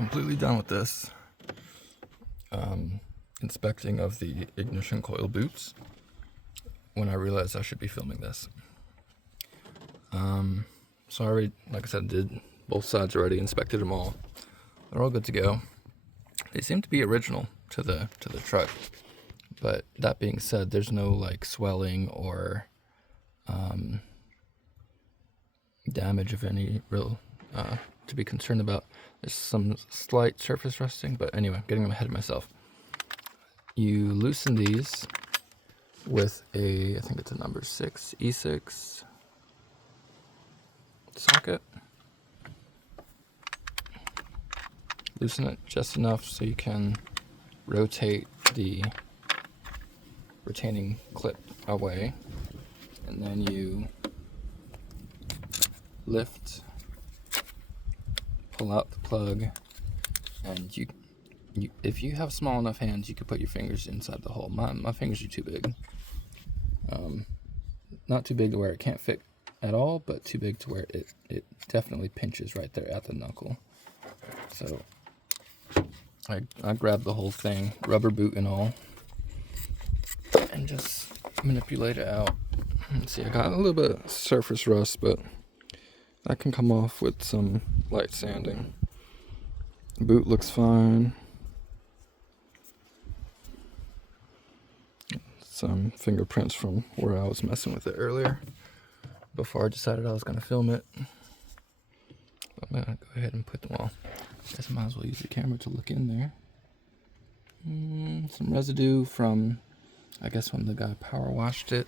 completely done with this inspecting of the ignition coil boots when I realized I should be filming this. So I already, like I said, did both sides already, inspected them all. They're all good to go. They seem to be original to the truck, but that being said, there's no like swelling or damage of any real to be concerned about. There's some slight surface rusting, but anyway, getting ahead of myself. You loosen these with a, I think it's a number 6 E6 socket. Loosen it just enough so you can rotate the retaining clip away, and then you lift, pull out the plug, and you if you have small enough hands, you could put your fingers inside the hole. My fingers are too big. Not too big to where it can't fit at all, but too big to where it definitely pinches right there at the knuckle. So I grabbed the whole thing, rubber boot and all, and just manipulate it out. Let's see, I got a little bit of surface rust, but that can come off with some light sanding. The boot looks fine. Some fingerprints from where I was messing with it earlier before I decided I was going to film it. I'm going to go ahead and put them all. I guess I might as well use the camera to look in there. Some residue from, I guess, when the guy power washed it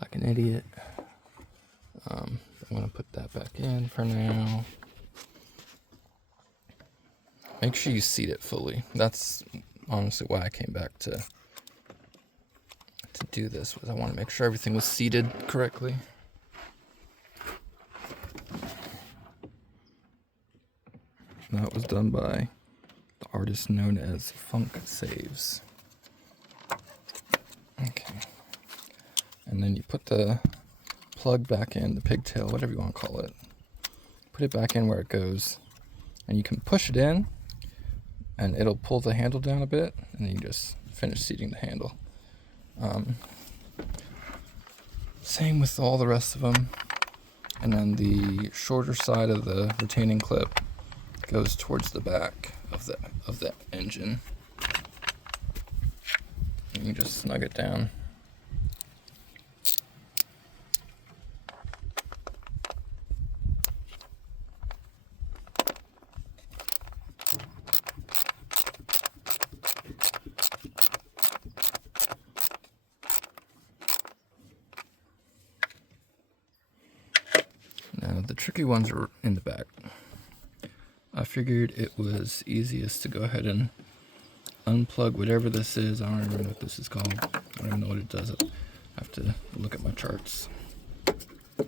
like an idiot. I'm going to put that back in for now. Make sure you seat it fully. That's honestly why I came back to do this, was I want to make sure everything was seated correctly. That was done by the artist known as Funk Saves. Okay. And then you put the plug back in, the pigtail, whatever you want to call it. Put it back in where it goes, and you can push it in, and it'll pull the handle down a bit, and then you just finish seating the handle. Same with all the rest of them. And then the shorter side of the retaining clip goes towards the back of the engine. And you just snug it down. Now the tricky ones are in the back. I figured it was easiest to go ahead and unplug whatever this is. I don't even know what this is called. I don't even know what it does. I have to look at my charts. I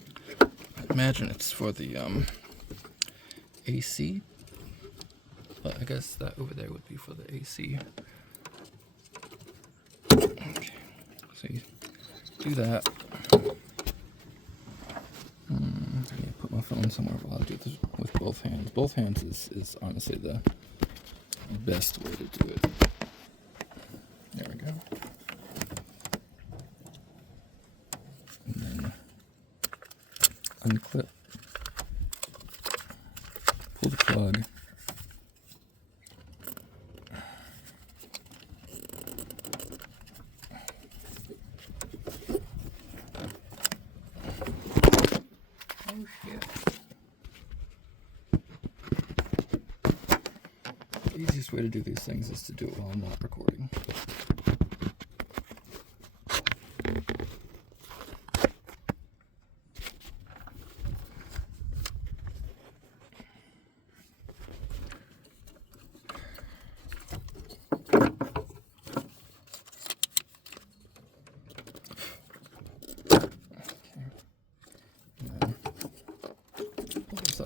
imagine it's for the AC, but I guess that over there would be for the AC. Okay, so you do that. I need to put my phone somewhere while I do this with both hands. Both hands is honestly the best way to do it. There we go. And then unclip, pull the plug, oh shit. The easiest way to do these things is to do it while I'm not recording.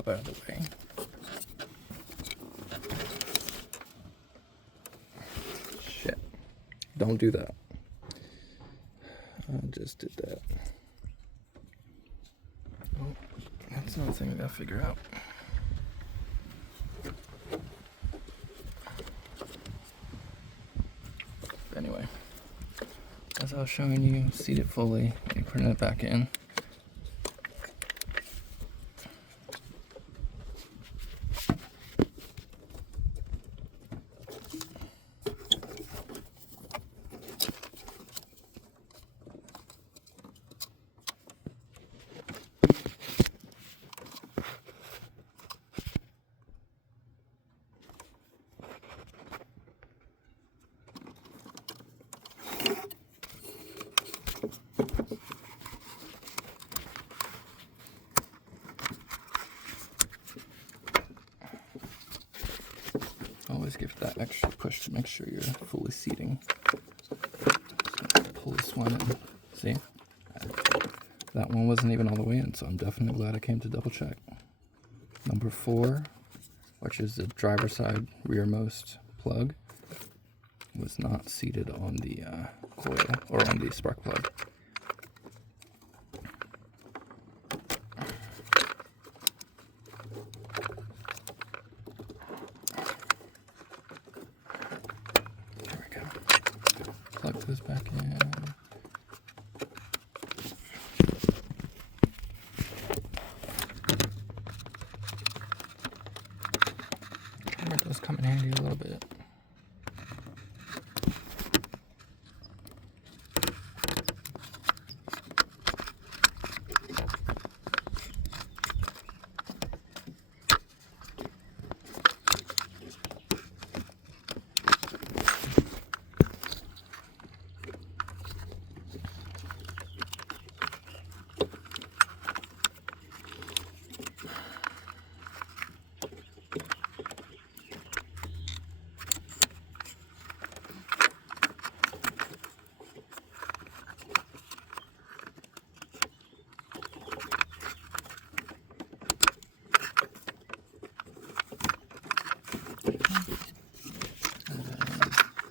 Out of the way. Shit. Don't do that. I just did that. Oh, that's another thing I gotta figure out. I was showing you, seat it fully, and putting it back in. Always give it that extra push to make sure you're fully seating. Pull this one in. See? That one wasn't even all the way in, so I'm definitely glad I came to double check. Number 4, which is the driver side rearmost plug, was not seated on the coil or on the spark plug. Plug those back in. Camera does come in handy a little bit.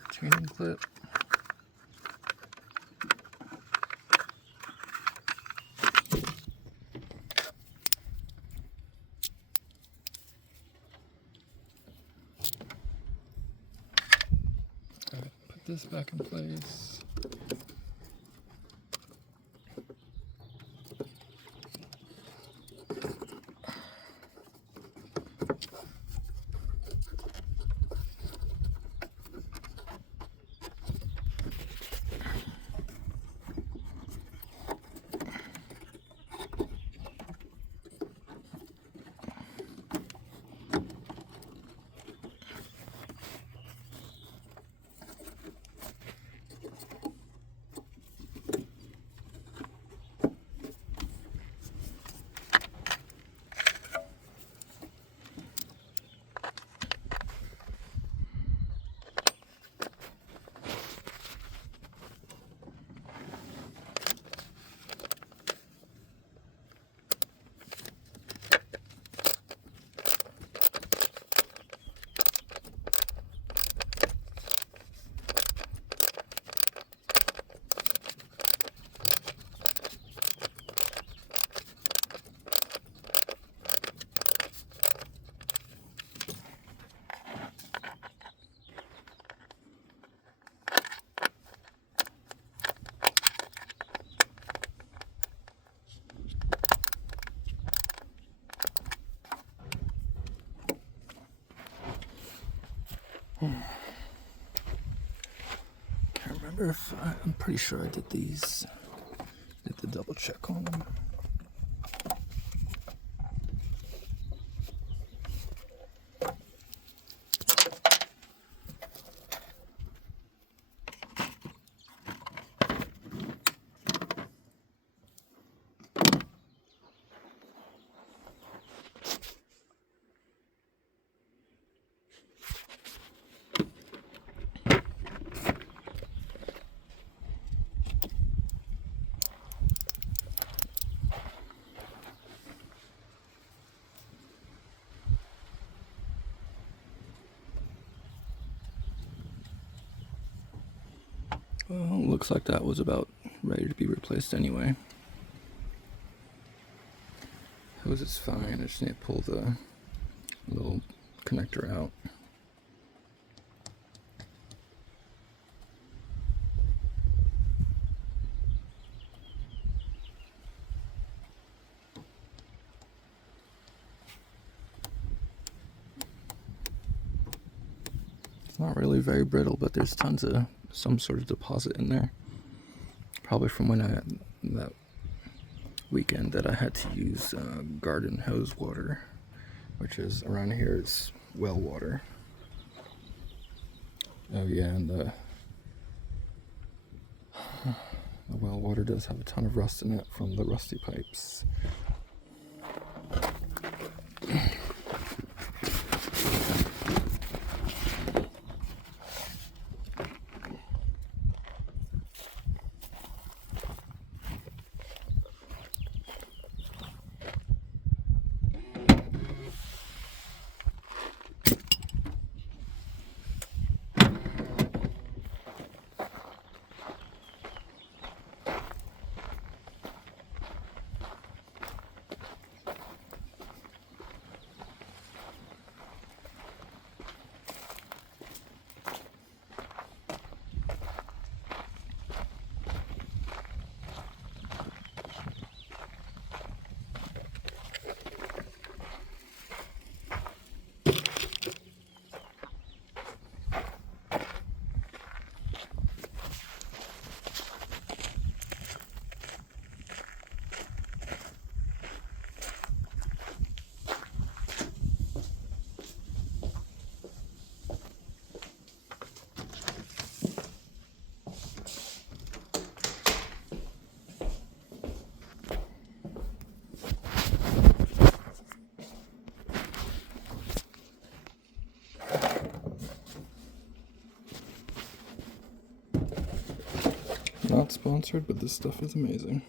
Training clip. Alright, put this back in place. Can't remember if I'm pretty sure I did these. Did the double check on them. Well, looks like that was about ready to be replaced anyway. Hose is fine, I just need to pull the little connector out. It's not really very brittle, but there's tons of some sort of deposit in there. Probably from when that weekend that I had to use garden hose water, which is around here is well water. Oh yeah, and the well water does have a ton of rust in it from the rusty pipes. Not sponsored, but this stuff is amazing.